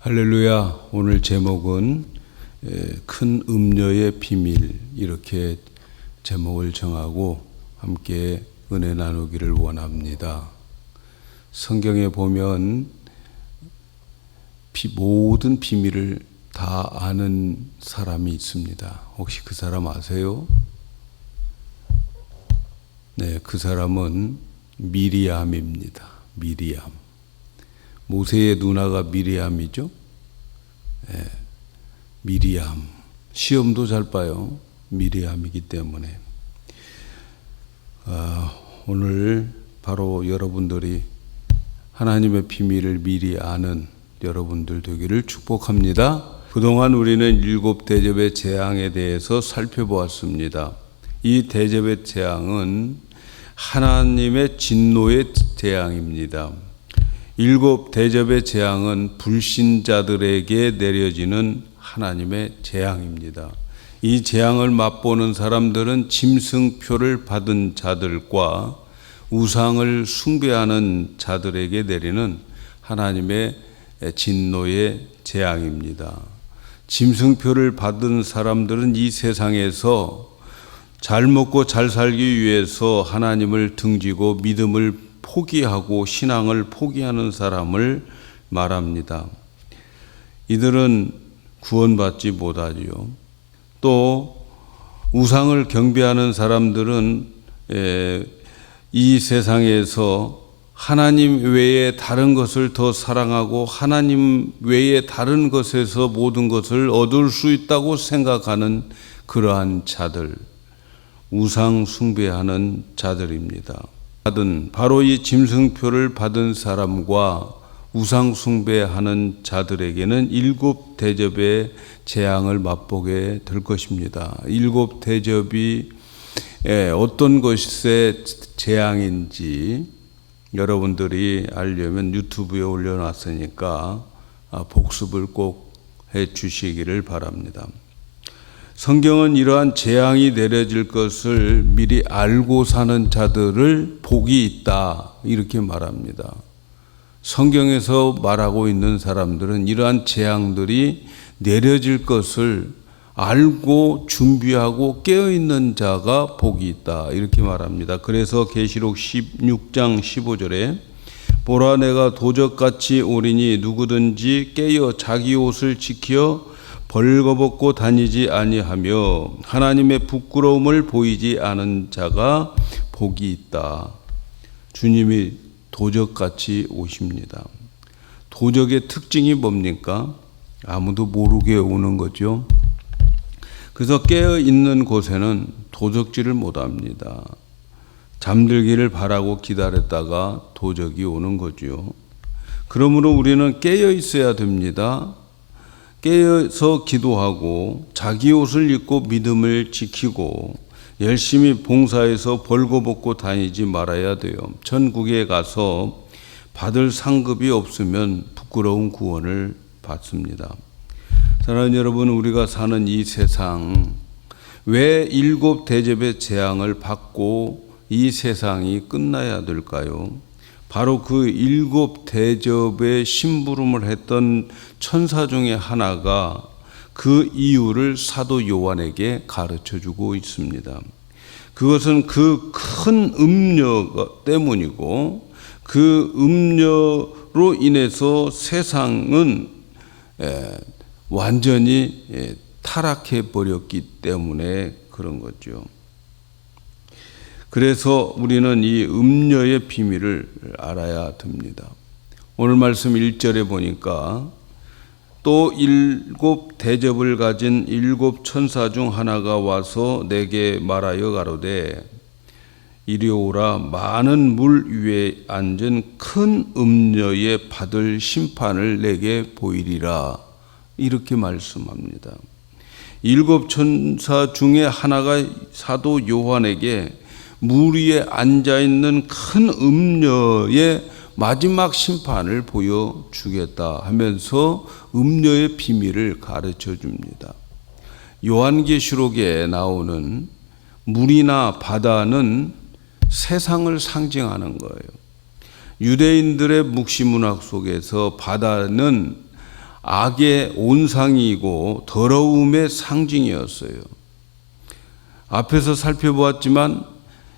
할렐루야. 오늘 제목은 큰 음녀의 비밀, 이렇게 제목을 정하고 함께 은혜 나누기를 원합니다. 성경에 보면 모든 비밀을 다 아는 사람이 있습니다. 혹시 그 사람 아세요? 네, 그 사람은 미리암입니다. 미리암. 모세의 누나가 미리암이죠. 네, 미리암. 시험도 잘 봐요. 미리암이기 때문에. 오늘 바로 여러분들이 하나님의 비밀을 미리 아는 여러분들 되기를 축복합니다. 그동안 우리는 7 대접의 재앙에 대해서 살펴보았습니다. 이 대접의 재앙은 하나님의 진노의 재앙입니다. 7 대접의 재앙은 불신자들에게 내려지는 하나님의 재앙입니다. 이 재앙을 맛보는 사람들은 짐승표를 받은 자들과 우상을 숭배하는 자들에게 내리는 하나님의 진노의 재앙입니다. 짐승표를 받은 사람들은 이 세상에서 잘 먹고 잘 살기 위해서 하나님을 등지고 믿음을 포기하고 신앙을 포기하는 사람을 말합니다. 이들은 구원받지 못하지요. 또 우상을 경배하는 사람들은 이 세상에서 하나님 외에 다른 것을 더 사랑하고 하나님 외에 다른 것에서 모든 것을 얻을 수 있다고 생각하는 그러한 자들, 우상 숭배하는 자들입니다. 바로 이 짐승표를 받은 사람과 우상 숭배하는 자들에게는 7 대접의 재앙을 맛보게 될 것입니다. 7 대접이 어떤 것의 재앙인지 여러분들이 알려면 유튜브에 올려놨으니까 복습을 꼭 해 주시기를 바랍니다. 성경은 이러한 재앙이 내려질 것을 미리 알고 사는 자들을 복이 있다, 이렇게 말합니다. 성경에서 말하고 있는 사람들은 이러한 재앙들이 내려질 것을 알고 준비하고 깨어있는 자가 복이 있다, 이렇게 말합니다. 그래서 계시록 16장 15절에 보라, 내가 도적같이 오리니 누구든지 깨어 자기 옷을 지켜 벌거벗고 다니지 아니하며 하나님의 부끄러움을 보이지 않은 자가 복이 있다. 주님이 도적같이 오십니다. 도적의 특징이 뭡니까? 아무도 모르게 오는 거죠. 그래서 깨어 있는 곳에는 도적질을 못합니다. 잠들기를 바라고 기다렸다가 도적이 오는 거죠. 그러므로 우리는 깨어 있어야 됩니다. 깨어서 기도하고 자기 옷을 입고 믿음을 지키고 열심히 봉사해서 벌거벗고 다니지 말아야 돼요. 천국에 가서 받을 상급이 없으면 부끄러운 구원을 받습니다. 사랑하는 여러분, 우리가 사는 이 세상, 왜 7 대접의 재앙을 받고 이 세상이 끝나야 될까요? 바로 그 7 대접의 심부름을 했던 천사 중에 하나가 그 이유를 사도 요한에게 가르쳐주고 있습니다. 그것은 그 큰 음녀 때문이고 그 음녀로 인해서 세상은 완전히 타락해 버렸기 때문에 그런 거죠. 그래서 우리는 이 음녀의 비밀을 알아야 됩니다. 오늘 말씀 1절에 보니까 또 7 대접을 가진 7 천사 중 하나가 와서 내게 말하여 가로되 이리 오라, 많은 물 위에 앉은 큰 음녀의 받을 심판을 내게 보이리라, 이렇게 말씀합니다. 7 천사 중에 하나가 사도 요한에게 물 위에 앉아있는 큰 음녀의 마지막 심판을 보여주겠다 하면서 음녀의 비밀을 가르쳐 줍니다. 요한계시록에 나오는 물이나 바다는 세상을 상징하는 거예요. 유대인들의 묵시문학 속에서 바다는 악의 온상이고 더러움의 상징이었어요. 앞에서 살펴보았지만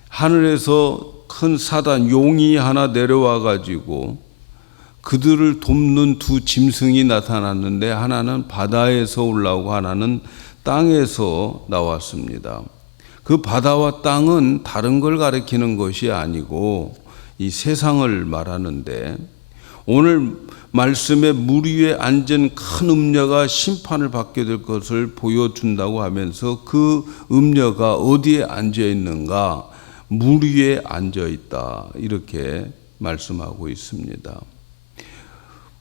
하늘에서 큰 사단 용이 하나 내려와 가지고 그들을 돕는 두 짐승이 나타났는데 하나는 바다에서 올라오고 하나는 땅에서 나왔습니다. 그 바다와 땅은 다른 걸 가리키는 것이 아니고 이 세상을 말하는데, 오늘 말씀에 물 위에 앉은 큰 음녀가 심판을 받게 될 것을 보여준다고 하면서 그 음녀가 어디에 앉아 있는가? 물 위에 앉아 있다, 이렇게 말씀하고 있습니다.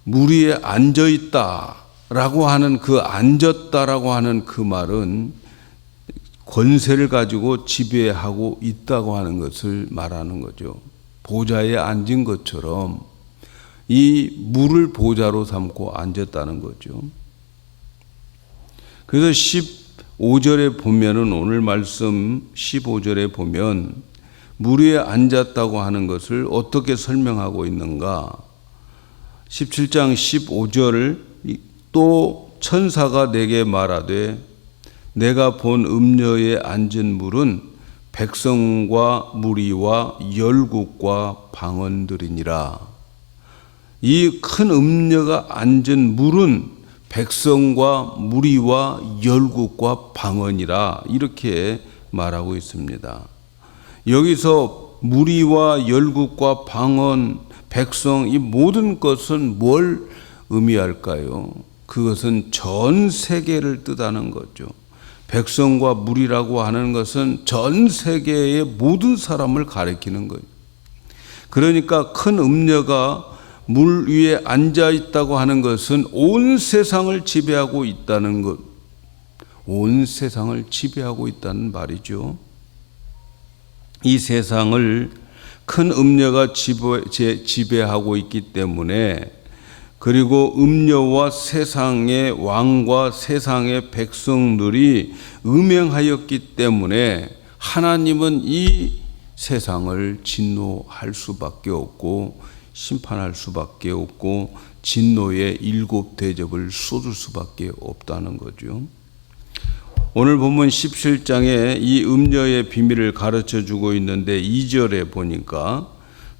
물 위에 앉아 있다라고 하는 그 앉았다라고 하는 그 말은 권세를 가지고 지배하고 있다고 하는 것을 말하는 거죠. 보좌에 앉은 것처럼 이 물을 보좌로 삼고 앉았다는 거죠. 그래서 15절에 보면은, 오늘 말씀 15절에 보면 물 위에 앉았다고 하는 것을 어떻게 설명하고 있는가? 17장 15절을 또 천사가 내게 말하되 내가 본 음녀에 앉은 물은 백성과 무리와 열국과 방언들이니라. 이 큰 음녀가 앉은 물은 백성과 무리와 열국과 방언이라, 이렇게 말하고 있습니다. 여기서 무리와 열국과 방언, 백성, 이 모든 것은 뭘 의미할까요? 그것은 전 세계를 뜻하는 거죠. 백성과 무리라고 하는 것은 전 세계의 모든 사람을 가리키는 거예요. 그러니까 큰 음녀가 물 위에 앉아 있다고 하는 것은 온 세상을 지배하고 있다는 것, 온 세상을 지배하고 있다는 말이죠. 이 세상을 큰 음녀가 지배하고 있기 때문에, 그리고 음녀와 세상의 왕과 세상의 백성들이 음행하였기 때문에 하나님은 이 세상을 진노할 수밖에 없고 심판할 수밖에 없고 진노의 7 대접을 쏟을 수밖에 없다는 거죠. 오늘 본문 17장에 이 음녀의 비밀을 가르쳐 주고 있는데 2절에 보니까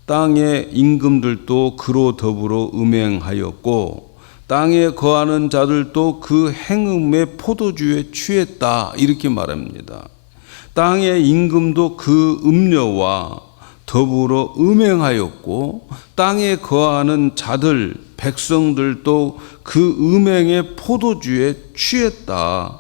땅의 임금들도 그로 더불어 음행하였고 땅에 거하는 자들도 그 행음의 포도주에 취했다, 이렇게 말합니다. 땅의 임금도 그 음녀와 더불어 음행하였고 땅에 거하는 자들, 백성들도 그 음행의 포도주에 취했다.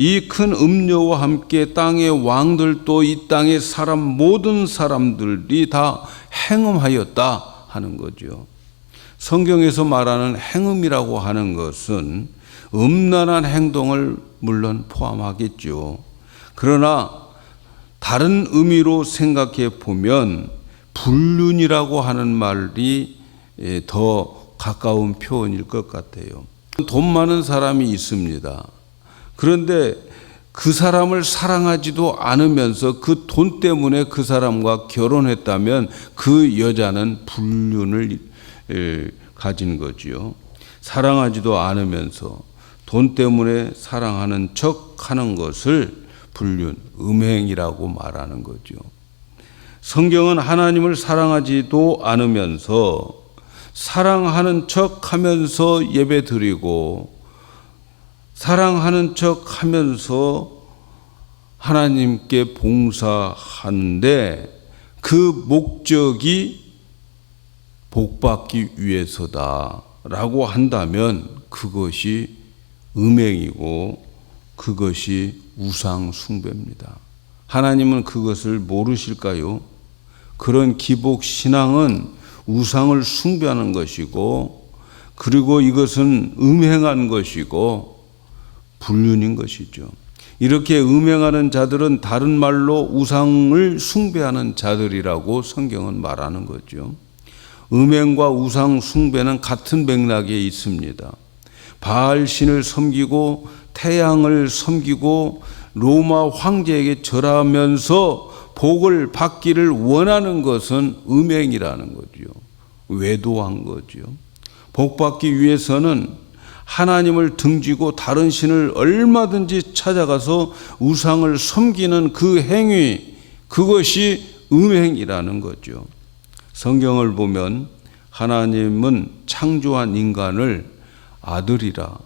이 큰 음녀와 함께 땅의 왕들도 이 땅의 사람, 모든 사람들이 다 행음하였다 하는 거죠. 성경에서 말하는 행음이라고 하는 것은 음란한 행동을 물론 포함하겠죠. 그러나 다른 의미로 생각해 보면 불륜이라고 하는 말이 더 가까운 표현일 것 같아요. 돈 많은 사람이 있습니다. 그런데 그 사람을 사랑하지도 않으면서 그 돈 때문에 그 사람과 결혼했다면 그 여자는 불륜을 가진 거지요. 사랑하지도 않으면서 돈 때문에 사랑하는 척 하는 것을 불륜, 음행이라고 말하는 거죠. 성경은 하나님을 사랑하지도 않으면서 사랑하는 척 하면서 예배 드리고 사랑하는 척 하면서 하나님께 봉사하는데 그 목적이 복받기 위해서다라고 한다면 그것이 음행이고 그것이 우상 숭배입니다. 하나님은 그것을 모르실까요? 그런 기복 신앙은 우상을 숭배하는 것이고, 그리고 이것은 음행한 것이고 불륜인 것이죠. 이렇게 음행하는 자들은 다른 말로 우상을 숭배하는 자들이라고 성경은 말하는 거죠. 음행과 우상 숭배는 같은 맥락에 있습니다. 바알 신을 섬기고 태양을 섬기고 로마 황제에게 절하면서 복을 받기를 원하는 것은 음행이라는 거죠. 외도한 거죠. 복 받기 위해서는 하나님을 등지고 다른 신을 얼마든지 찾아가서 우상을 섬기는 그 행위, 그것이 음행이라는 거죠. 성경을 보면 하나님은 창조한 인간을 아들이라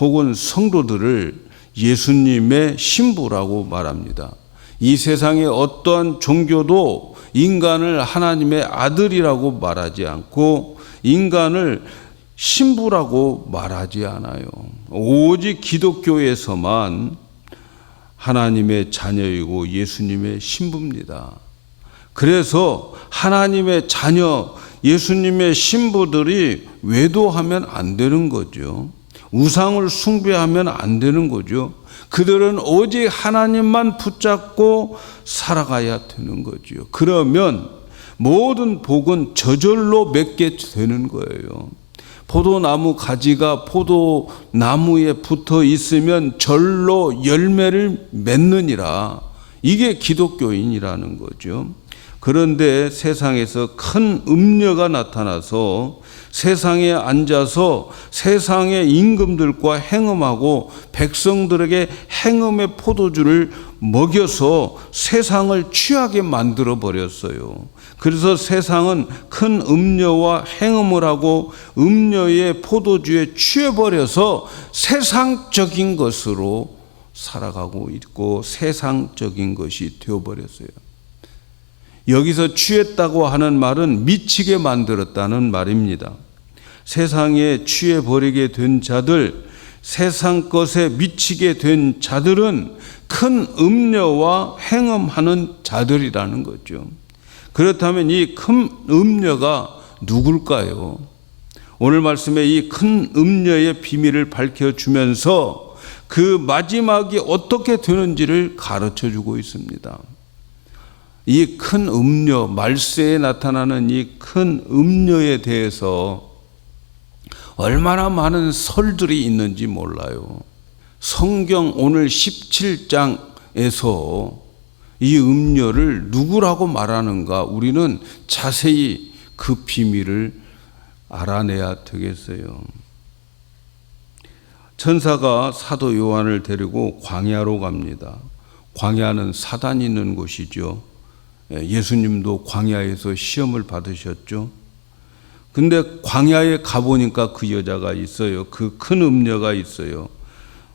혹은 성도들을 예수님의 신부라고 말합니다. 이 세상의 어떠한 종교도 인간을 하나님의 아들이라고 말하지 않고 인간을 신부라고 말하지 않아요. 오직 기독교에서만 하나님의 자녀이고 예수님의 신부입니다. 그래서 하나님의 자녀, 예수님의 신부들이 외도하면 안 되는 거죠. 우상을 숭배하면 안 되는 거죠. 그들은 오직 하나님만 붙잡고 살아가야 되는 거죠. 그러면 모든 복은 저절로 맺게 되는 거예요. 포도나무 가지가 포도나무에 붙어 있으면 절로 열매를 맺느니라. 이게 기독교인이라는 거죠. 그런데 세상에서 큰 음녀가 나타나서 세상에 앉아서 세상의 임금들과 행음하고 백성들에게 행음의 포도주를 먹여서 세상을 취하게 만들어 버렸어요. 그래서 세상은 큰 음녀와 행음을 하고 음녀의 포도주에 취해버려서 세상적인 것으로 살아가고 있고 세상적인 것이 되어버렸어요. 여기서 취했다고 하는 말은 미치게 만들었다는 말입니다. 세상에 취해버리게 된 자들, 세상 것에 미치게 된 자들은 큰 음녀와 행음하는 자들이라는 거죠. 그렇다면 이 큰 음녀가 누굴까요? 오늘 말씀에 이 큰 음녀의 비밀을 밝혀주면서 그 마지막이 어떻게 되는지를 가르쳐주고 있습니다. 이 큰 음녀, 말세에 나타나는 이 큰 음녀에 대해서 얼마나 많은 설들이 있는지 몰라요. 성경 오늘 17장에서 이 음녀를 누구라고 말하는가 우리는 자세히 그 비밀을 알아내야 되겠어요. 천사가 사도 요한을 데리고 광야로 갑니다. 광야는 사단이 있는 곳이죠. 예수님도 광야에서 시험을 받으셨죠. 근데 광야에 가보니까 그 여자가 있어요. 그 큰 음녀가 있어요.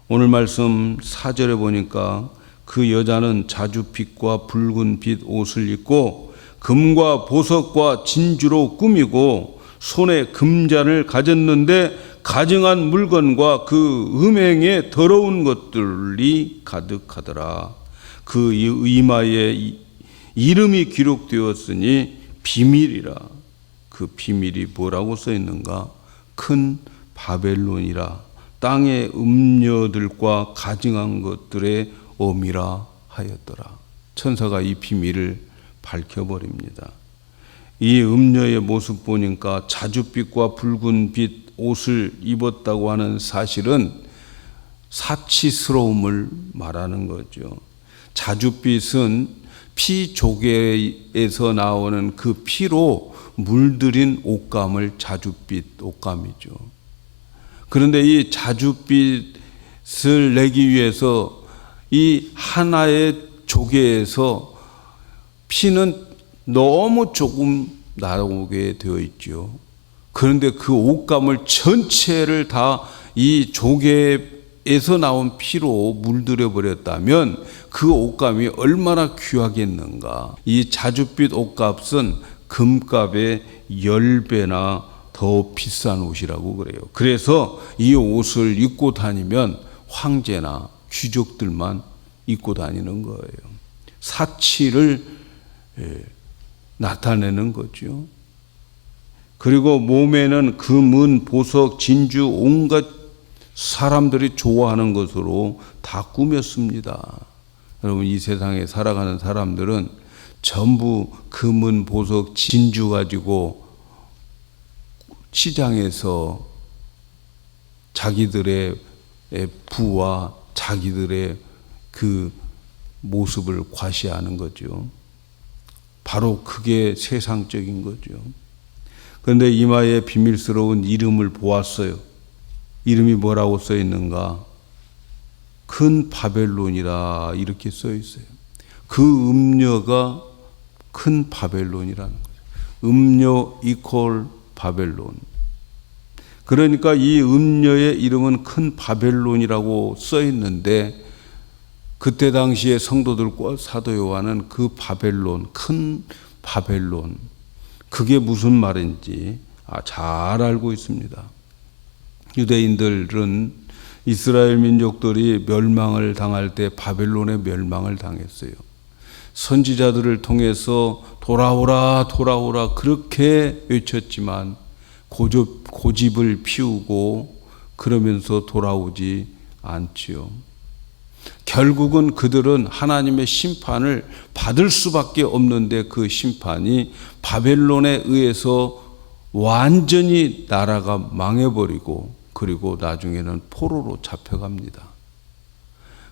오늘 말씀 4절에 보니까 그 여자는 자주빛과 붉은 빛 옷을 입고 금과 보석과 진주로 꾸미고 손에 금잔을 가졌는데 가증한 물건과 그 음행에 더러운 것들이 가득하더라. 그 이마에 이름이 기록되었으니 비밀이라. 그 비밀이 뭐라고 써 있는가? 큰 바벨론이라. 땅의 음녀들과 가증한 것들의 어미라 하였더라. 천사가 이 비밀을 밝혀버립니다. 이 음녀의 모습 보니까 자줏빛과 붉은 빛 옷을 입었다고 하는 사실은 사치스러움을 말하는 거죠. 자줏빛은 피 조개에서 나오는 그 피로 물들인 옷감을 자줏빛 옷감이죠. 그런데 이 자줏빛을 내기 위해서 이 하나의 조개에서 피는 너무 조금 나오게 되어 있죠. 그런데 그 옷감을 전체를 다 이 조개에서 나온 피로 물들여 버렸다면 그 옷감이 얼마나 귀하겠는가. 이 자줏빛 옷값은 금값의 10배나 더 비싼 옷이라고 그래요. 그래서 이 옷을 입고 다니면 황제나 귀족들만 입고 다니는 거예요. 사치를 나타내는 거죠. 그리고 몸에는 금은, 보석, 진주, 온갖 사람들이 좋아하는 것으로 다 꾸몄습니다. 여러분, 이 세상에 살아가는 사람들은 전부 금은, 보석, 진주 가지고 시장에서 자기들의 부와 자기들의 그 모습을 과시하는 거죠. 바로 그게 세상적인 거죠. 그런데 이마에 비밀스러운 이름을 보았어요. 이름이 뭐라고 써 있는가? 큰 바벨론이라 이렇게 써 있어요. 그 음녀가 큰 바벨론이라는 거죠. 음녀 이퀄 바벨론. 그러니까 이 음녀의 이름은 큰 바벨론이라고 써 있는데, 그때 당시에 성도들과 사도 요한은 그 바벨론, 큰 바벨론, 그게 무슨 말인지 잘 알고 있습니다. 유대인들은 이스라엘 민족들이 멸망을 당할 때 바벨론의 멸망을 당했어요. 선지자들을 통해서 돌아오라 돌아오라 그렇게 외쳤지만 고집을 피우고 그러면서 돌아오지 않지요. 결국은 그들은 하나님의 심판을 받을 수밖에 없는데, 그 심판이 바벨론에 의해서 완전히 나라가 망해버리고, 그리고 나중에는 포로로 잡혀갑니다.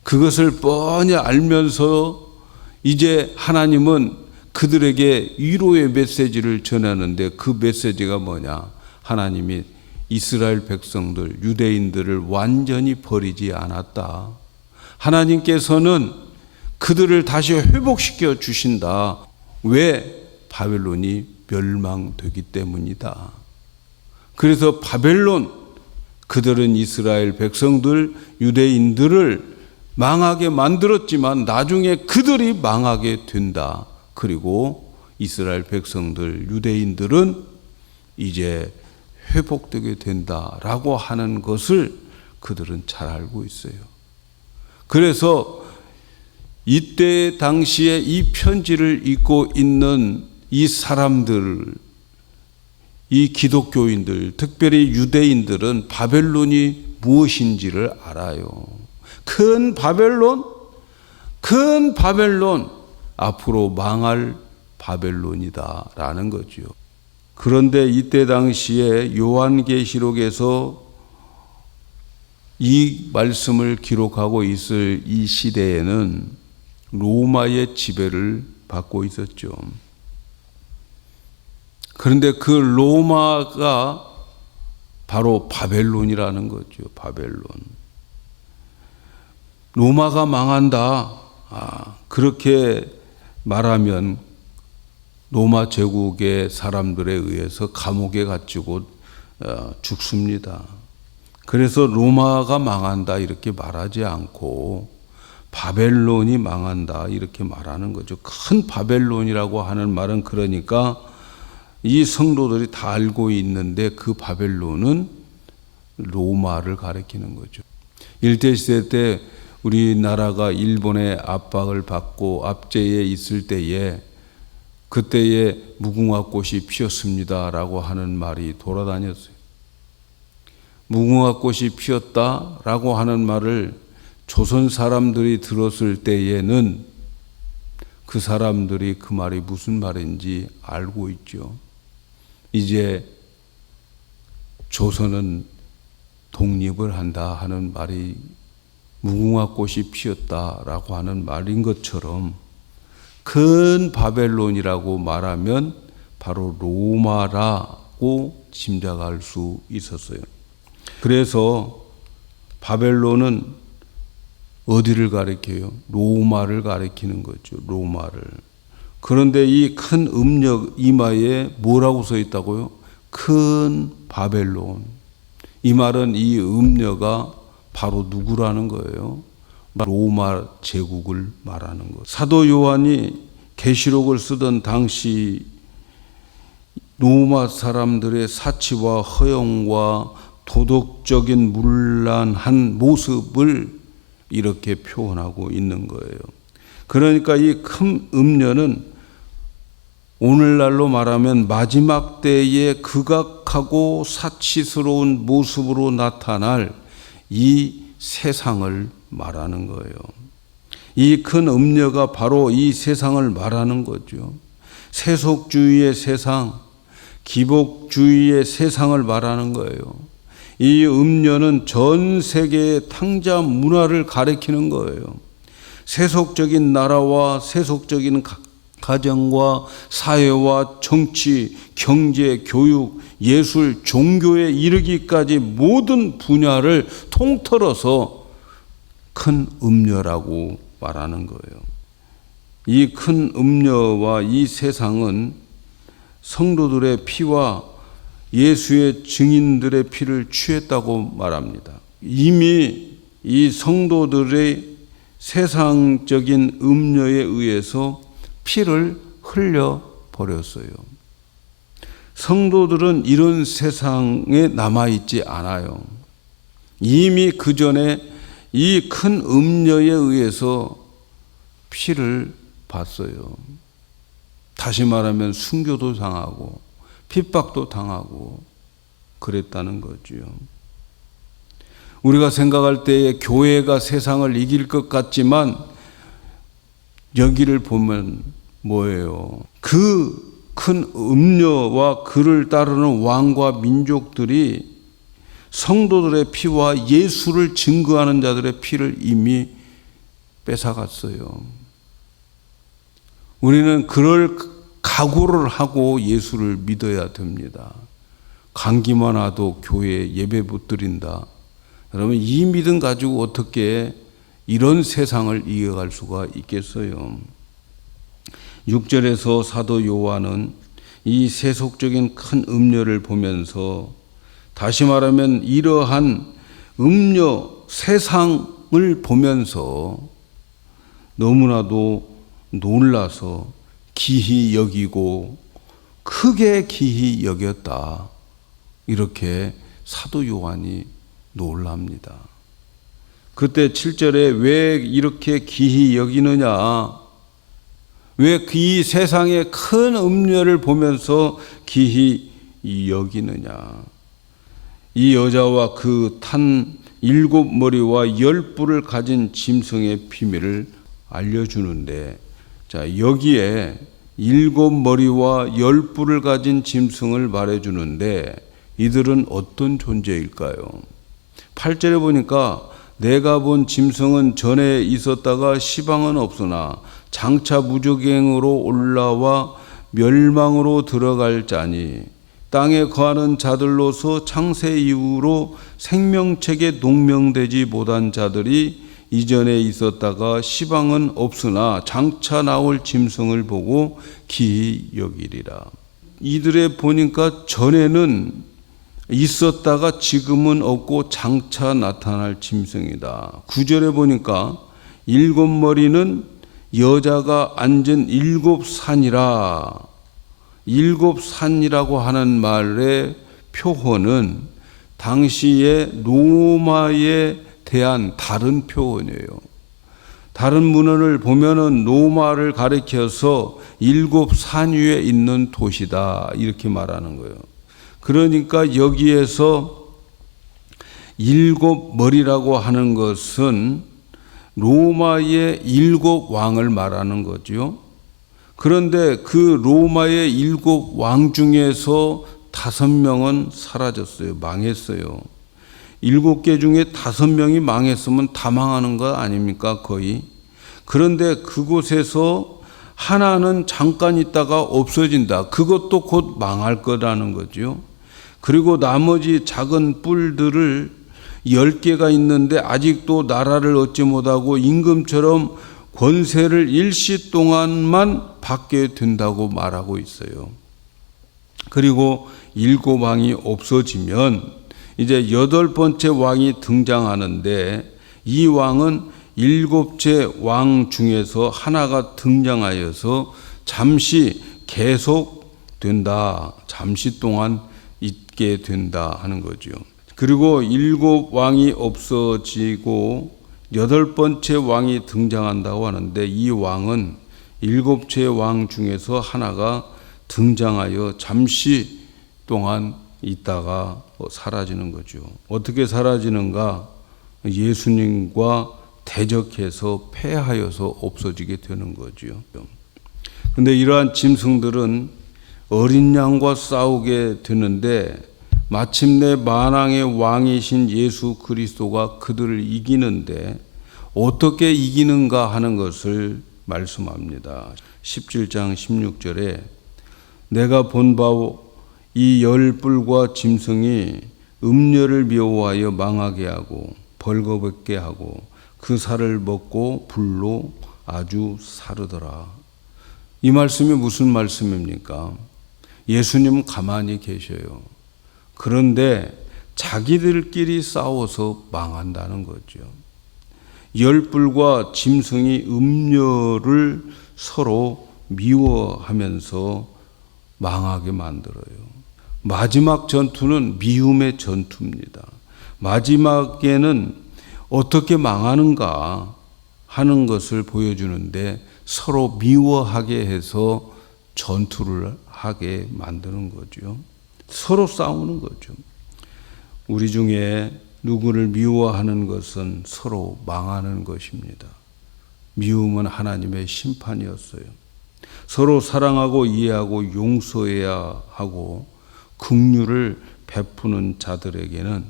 그것을 뻔히 알면서 이제 하나님은 그들에게 위로의 메시지를 전하는데, 그 메시지가 뭐냐? 하나님이 이스라엘 백성들, 유대인들을 완전히 버리지 않았다. 하나님께서는 그들을 다시 회복시켜 주신다. 왜? 바벨론이 멸망되기 때문이다. 그래서 바벨론, 그들은 이스라엘 백성들, 유대인들을 망하게 만들었지만 나중에 그들이 망하게 된다. 그리고 이스라엘 백성들, 유대인들은 이제 회복되게 된다라고 하는 것을 그들은 잘 알고 있어요. 그래서 이때 당시에 이 편지를 읽고 있는 이 사람들, 이 기독교인들, 특별히 유대인들은 바벨론이 무엇인지를 알아요. 큰 바벨론, 앞으로 망할 바벨론이다라는 거죠. 그런데 이때 당시에 요한계시록에서 이 말씀을 기록하고 있을 이 시대에는 로마의 지배를 받고 있었죠. 그런데 그 로마가 바로 바벨론이라는 거죠. 바벨론. 로마가 망한다. 그렇게 말하면 로마 제국의 사람들에 의해서 감옥에 갇히고 죽습니다. 그래서 로마가 망한다 이렇게 말하지 않고 바벨론이 망한다 이렇게 말하는 거죠. 큰 바벨론이라고 하는 말은 그러니까 이 성도들이 다 알고 있는데, 그 바벨론은 로마를 가리키는 거죠. 일제시대 때 우리나라가 일본의 압박을 받고 압제에 있을 때에, 그때에 무궁화꽃이 피었습니다라고 하는 말이 돌아다녔어요. 무궁화꽃이 피었다라고 하는 말을 조선 사람들이 들었을 때에는 그 사람들이 그 말이 무슨 말인지 알고 있죠. 이제 조선은 독립을 한다 하는 말이 무궁화꽃이 피었다라고 하는 말인 것처럼, 큰 바벨론이라고 말하면 바로 로마라고 짐작할 수 있었어요. 그래서 바벨론은 어디를 가리켜요? 로마를 가리키는 거죠. 로마를. 그런데 이 큰 음력 이마에 뭐라고 써 있다고요? 큰 바벨론. 이 말은 이 음녀가 바로 누구라는 거예요? 로마 제국을 말하는 것. 사도 요한이 계시록을 쓰던 당시 로마 사람들의 사치와 허영과 도덕적인 문란한 모습을 이렇게 표현하고 있는 거예요. 그러니까 이 큰 음녀는 오늘날로 말하면 마지막 때에 극악하고 사치스러운 모습으로 나타날 이 세상을 말하는 거예요. 이 큰 음녀가 바로 이 세상을 말하는 거죠. 세속주의의 세상, 기복주의의 세상을 말하는 거예요. 이 음녀는 전 세계의 탕자 문화를 가리키는 거예요. 세속적인 나라와 세속적인 가정과 사회와 정치, 경제, 교육, 예술, 종교에 이르기까지 모든 분야를 통틀어서 큰 음녀라고 말하는 거예요. 이 큰 음녀와 이 세상은 성도들의 피와 예수의 증인들의 피를 취했다고 말합니다. 이미 이 성도들의 세상적인 음녀에 의해서 피를 흘려버렸어요. 성도들은 이런 세상에 남아있지 않아요. 이미 그 전에 이 큰 음녀에 의해서 피를 봤어요. 다시 말하면 순교도 당하고 핍박도 당하고 그랬다는 거지요. 우리가 생각할 때에 교회가 세상을 이길 것 같지만 여기를 보면 뭐예요? 그 큰 음녀와 그를 따르는 왕과 민족들이 성도들의 피와 예수를 증거하는 자들의 피를 이미 뺏어갔어요. 우리는 그럴 각오를 하고 예수를 믿어야 됩니다. 감기만 와도 교회에 예배 못 드린다. 여러분, 이 믿음 가지고 어떻게 이런 세상을 이겨갈 수가 있겠어요? 6절에서 사도 요한은 이 세속적인 큰 음녀를 보면서, 다시 말하면 이러한 음녀 세상을 보면서 너무나도 놀라서 기히 여기고 크게 기히 여겼다. 이렇게 사도 요한이 놀랍니다. 그때 7절에 왜 이렇게 기히 여기느냐? 왜 이 세상의 큰 음녀를 보면서 기히 여기느냐? 이 여자와 그 탄 7머리와 10뿔을 가진 짐승의 비밀을 알려주는데, 자, 여기에 7머리와 10뿔을 가진 짐승을 말해주는데 이들은 어떤 존재일까요? 8절에 보니까 내가 본 짐승은 전에 있었다가 시방은 없으나 장차 무적행으로 올라와 멸망으로 들어갈 자니 땅에 거하는 자들로서 창세 이후로 생명책에 농명되지 못한 자들이 이전에 있었다가 시방은 없으나 장차 나올 짐승을 보고 기히 여기리라. 이들의 보니까 전에는 있었다가 지금은 없고 장차 나타날 짐승이다. 9절에 보니까 7머리는 여자가 앉은 7산이라. 7산이라고 하는 말의 표현은 당시의 로마에 대한 다른 표현이에요. 다른 문헌을 보면은 로마를 가리켜서 7산 위에 있는 도시다 이렇게 말하는 거예요. 그러니까 여기에서 7머리라고 하는 것은 로마의 7왕을 말하는 거죠. 그런데 그 로마의 7왕 중에서 5명은 사라졌어요. 망했어요. 7개 중에 5명이 망했으면 다 망하는 거 아닙니까? 거의. 그런데 그곳에서 하나는 잠깐 있다가 없어진다. 그것도 곧 망할 거라는 거죠. 그리고 나머지 작은 뿔들을 10개가 있는데 아직도 나라를 얻지 못하고 임금처럼 권세를 일시 동안만 받게 된다고 말하고 있어요. 그리고 7왕이 없어지면 이제 8번째 왕이 등장하는데, 이 왕은 7째 왕 중에서 하나가 등장하여서 잠시 계속된다. 잠시 동안 있게 된다 하는 거죠. 그리고 7왕이 없어지고 8번째 왕이 등장한다고 하는데, 이 왕은 7째 왕 중에서 하나가 등장하여 잠시 동안 있다가 사라지는 거죠. 어떻게 사라지는가? 예수님과 대적해서 패하여서 없어지게 되는 거죠. 그런데 이러한 짐승들은 어린 양과 싸우게 되는데 마침내 만왕의 왕이신 예수 그리스도가 그들을 이기는데 어떻게 이기는가 하는 것을 말씀합니다. 17장 16절에 내가 본 바 이 열불과 짐승이 음녀를 미워하여 망하게 하고 벌거벗게 하고 그 살을 먹고 불로 아주 사르더라. 이 말씀이 무슨 말씀입니까? 예수님 가만히 계셔요. 그런데 자기들끼리 싸워서 망한다는 거죠. 열불과 짐승이 음녀를 서로 미워하면서 망하게 만들어요. 마지막 전투는 미움의 전투입니다. 마지막에는 어떻게 망하는가 하는 것을 보여주는데 서로 미워하게 해서 전투를 하게 만드는 거죠. 서로 싸우는 거죠. 우리 중에 누구를 미워하는 것은 서로 망하는 것입니다. 미움은 하나님의 심판이었어요. 서로 사랑하고 이해하고 용서해야 하고 긍휼을 베푸는 자들에게는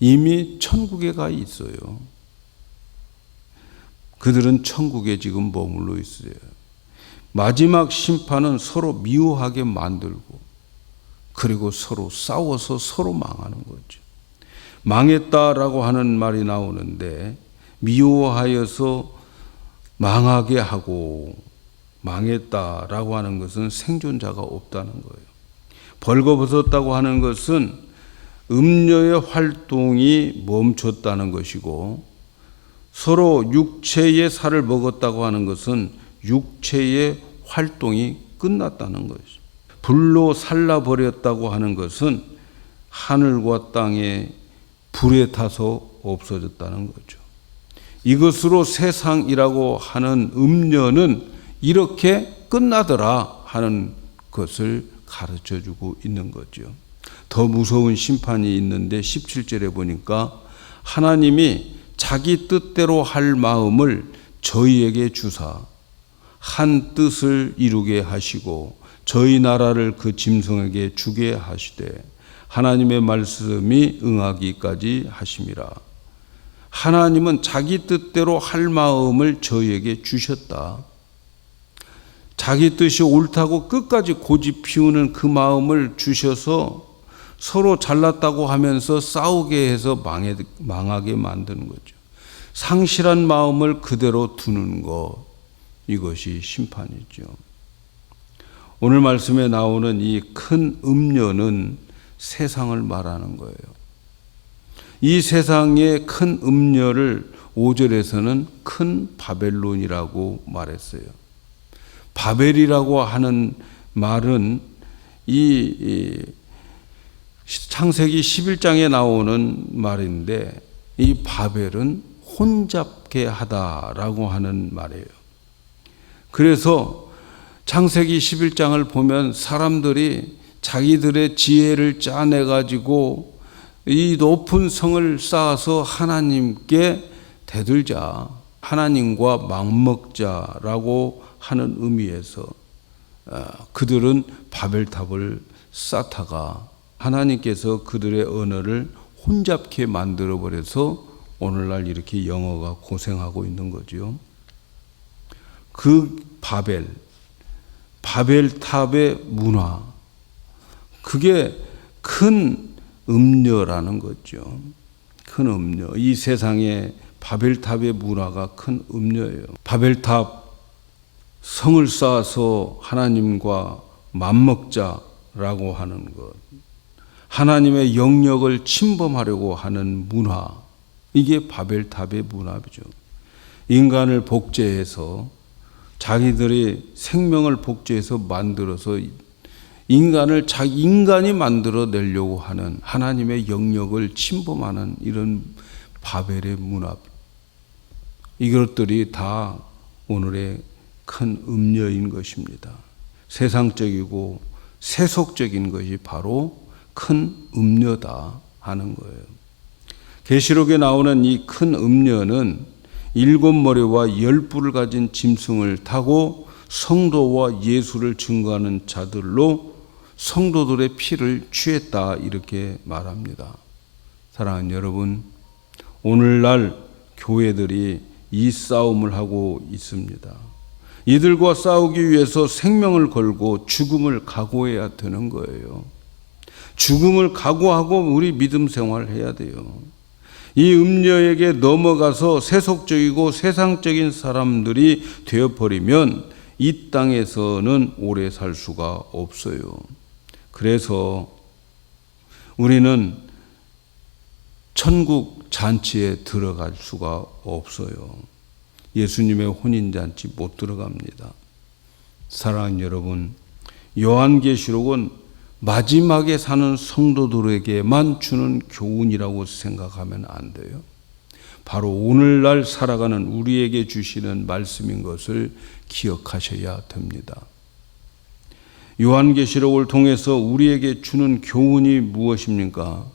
이미 천국에 가 있어요. 그들은 천국에 지금 머물러 있어요. 마지막 심판은 서로 미워하게 만들고 그리고 서로 싸워서 서로 망하는 거죠. 망했다라고 하는 말이 나오는데 미워하여서 망하게 하고 망했다라고 하는 것은 생존자가 없다는 거예요. 벌거벗었다고 하는 것은 음녀의 활동이 멈췄다는 것이고 서로 육체의 살을 먹었다고 하는 것은 육체의 활동이 끝났다는 것이죠. 불로 살라버렸다고 하는 것은 하늘과 땅에 불에 타서 없어졌다는 거죠. 이것으로 세상이라고 하는 음녀는 이렇게 끝나더라 하는 것을 가르쳐주고 있는 거죠. 더 무서운 심판이 있는데 17절에 보니까 하나님이 자기 뜻대로 할 마음을 저희에게 주사 한 뜻을 이루게 하시고 저희 나라를 그 짐승에게 주게 하시되 하나님의 말씀이 응하기까지 하심이라. 하나님은 자기 뜻대로 할 마음을 저희에게 주셨다. 자기 뜻이 옳다고 끝까지 고집 피우는 그 마음을 주셔서 서로 잘났다고 하면서 싸우게 해서 망하게 만드는 거죠. 상실한 마음을 그대로 두는 것, 이것이 심판이죠. 오늘 말씀에 나오는 이 큰 음녀는 세상을 말하는 거예요. 이 세상의 큰 음녀를 5절에서는 큰 바벨론이라고 말했어요. 바벨이라고 하는 말은 이 창세기 11장에 나오는 말인데 이 바벨은 혼잡게 하다라고 하는 말이에요. 그래서 창세기 11장을 보면 사람들이 자기들의 지혜를 짜내가지고 이 높은 성을 쌓아서 하나님께 대들자, 하나님과 맞먹자라고 하는 의미에서 그들은 바벨탑을 쌓다가 하나님께서 그들의 언어를 혼잡게 만들어버려서 오늘날 이렇게 영어가 고생하고 있는 거죠. 그 바벨탑의 문화, 그게 큰 음녀라는 거죠. 큰 음녀. 이 세상에 바벨탑의 문화가 큰 음녀예요. 바벨탑 성을 쌓아서 하나님과 맞먹자라고 하는 것, 하나님의 영역을 침범하려고 하는 문화, 이게 바벨탑의 문화죠. 인간을 복제해서 자기들이 생명을 복제해서 만들어서 인간이 만들어내려고 하는 하나님의 영역을 침범하는 이런 바벨의 문화, 이것들이 다 오늘의 큰 음녀인 것입니다. 세상적이고 세속적인 것이 바로 큰 음녀다 하는 거예요. 계시록에 나오는 이 큰 음녀는 7머리와 10뿔을 가진 짐승을 타고 성도와 예수를 증거하는 자들로 성도들의 피를 취했다, 이렇게 말합니다. 사랑하는 여러분, 오늘날 교회들이 이 싸움을 하고 있습니다. 이들과 싸우기 위해서 생명을 걸고 죽음을 각오해야 되는 거예요. 죽음을 각오하고 우리 믿음 생활을 해야 돼요. 이 음녀에게 넘어가서 세속적이고 세상적인 사람들이 되어버리면 이 땅에서는 오래 살 수가 없어요. 그래서 우리는 천국 잔치에 들어갈 수가 없어요. 예수님의 혼인잔치 못 들어갑니다. 사랑하는 여러분, 요한계시록은 마지막에 사는 성도들에게만 주는 교훈이라고 생각하면 안 돼요. 바로 오늘날 살아가는 우리에게 주시는 말씀인 것을 기억하셔야 됩니다. 요한계시록을 통해서 우리에게 주는 교훈이 무엇입니까?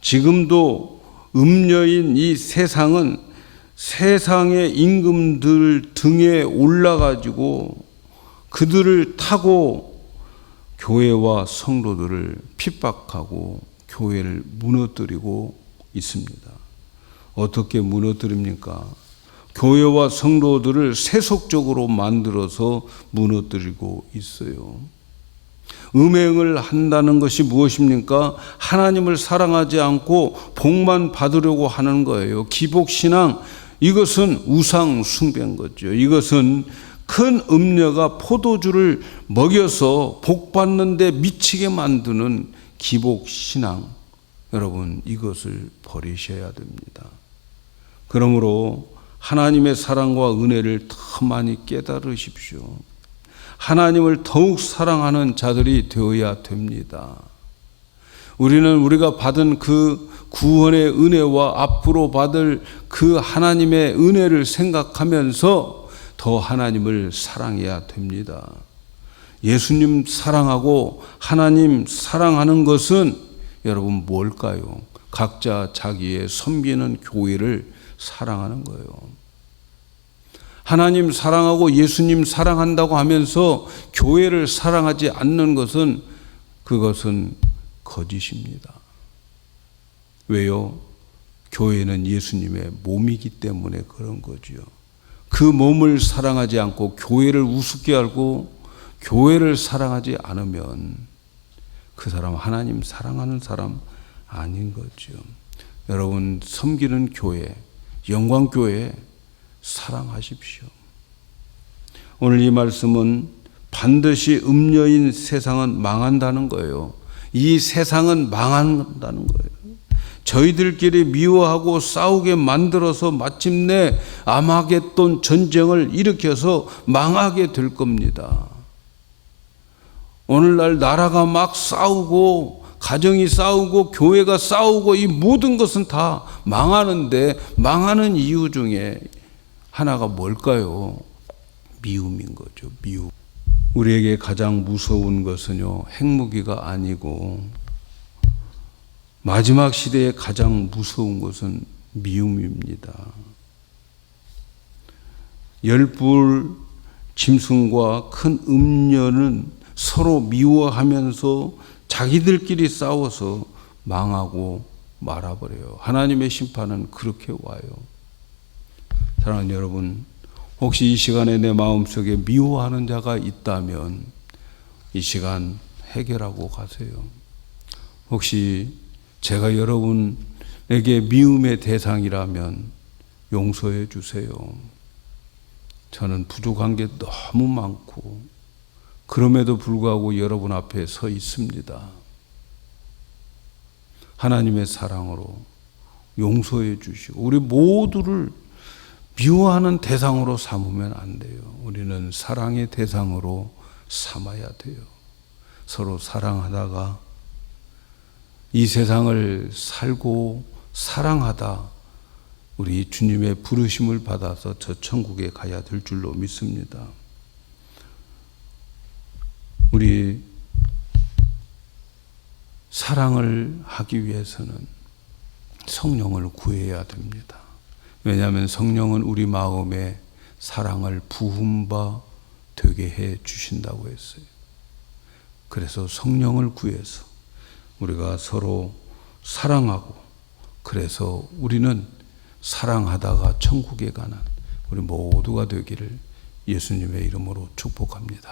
지금도 음녀인 이 세상은 세상의 임금들 등에 올라가지고 그들을 타고 교회와 성도들을 핍박하고 교회를 무너뜨리고 있습니다. 어떻게 무너뜨립니까? 교회와 성도들을 세속적으로 만들어서 무너뜨리고 있어요. 음행을 한다는 것이 무엇입니까? 하나님을 사랑하지 않고 복만 받으려고 하는 거예요. 기복신앙, 이것은 우상 숭배인 거죠. 이것은 큰 음녀가 포도주를 먹여서 복 받는데 미치게 만드는 기복신앙. 여러분, 이것을 버리셔야 됩니다. 그러므로 하나님의 사랑과 은혜를 더 많이 깨달으십시오. 하나님을 더욱 사랑하는 자들이 되어야 됩니다. 우리는 우리가 받은 그 구원의 은혜와 앞으로 받을 그 하나님의 은혜를 생각하면서 더 하나님을 사랑해야 됩니다. 예수님 사랑하고 하나님 사랑하는 것은 여러분 뭘까요? 각자 자기의 섬기는 교회를 사랑하는 거예요. 하나님 사랑하고 예수님 사랑한다고 하면서 교회를 사랑하지 않는 것은 그것은 거짓입니다. 왜요? 교회는 예수님의 몸이기 때문에 그런 거지요. 그 몸을 사랑하지 않고 교회를 우습게 알고 교회를 사랑하지 않으면 그 사람 하나님 사랑하는 사람 아닌 거죠. 여러분 섬기는 교회, 영광교회 사랑하십시오. 오늘 이 말씀은 반드시 음녀인 세상은 망한다는 거예요. 이 세상은 망한다는 거예요. 저희들끼리 미워하고 싸우게 만들어서 마침내 아마겟돈 전쟁을 일으켜서 망하게 될 겁니다. 오늘날 나라가 막 싸우고 가정이 싸우고 교회가 싸우고 이 모든 것은 다 망하는데 망하는 이유 중에 하나가 뭘까요? 미움인 거죠. 미움. 우리에게 가장 무서운 것은요, 핵무기가 아니고 마지막 시대에 가장 무서운 것은 미움입니다. 열불 짐승과 큰 음녀는 서로 미워하면서 자기들끼리 싸워서 망하고 말아버려요. 하나님의 심판은 그렇게 와요. 사랑하는 여러분, 혹시 이 시간에 내 마음속에 미워하는 자가 있다면 이 시간 해결하고 가세요. 혹시 제가 여러분에게 미움의 대상이라면 용서해 주세요. 저는 부족한 게 너무 많고 그럼에도 불구하고 여러분 앞에 서 있습니다. 하나님의 사랑으로 용서해 주시고 우리 모두를 미워하는 대상으로 삼으면 안 돼요. 우리는 사랑의 대상으로 삼아야 돼요. 서로 사랑하다가 이 세상을 살고 사랑하다 우리 주님의 부르심을 받아서 저 천국에 가야 될 줄로 믿습니다. 우리 사랑을 하기 위해서는 성령을 구해야 됩니다. 왜냐하면 성령은 우리 마음에 사랑을 부음바 되게 해 주신다고 했어요. 그래서 성령을 구해서 우리가 서로 사랑하고 그래서 우리는 사랑하다가 천국에 가는 우리 모두가 되기를 예수님의 이름으로 축복합니다.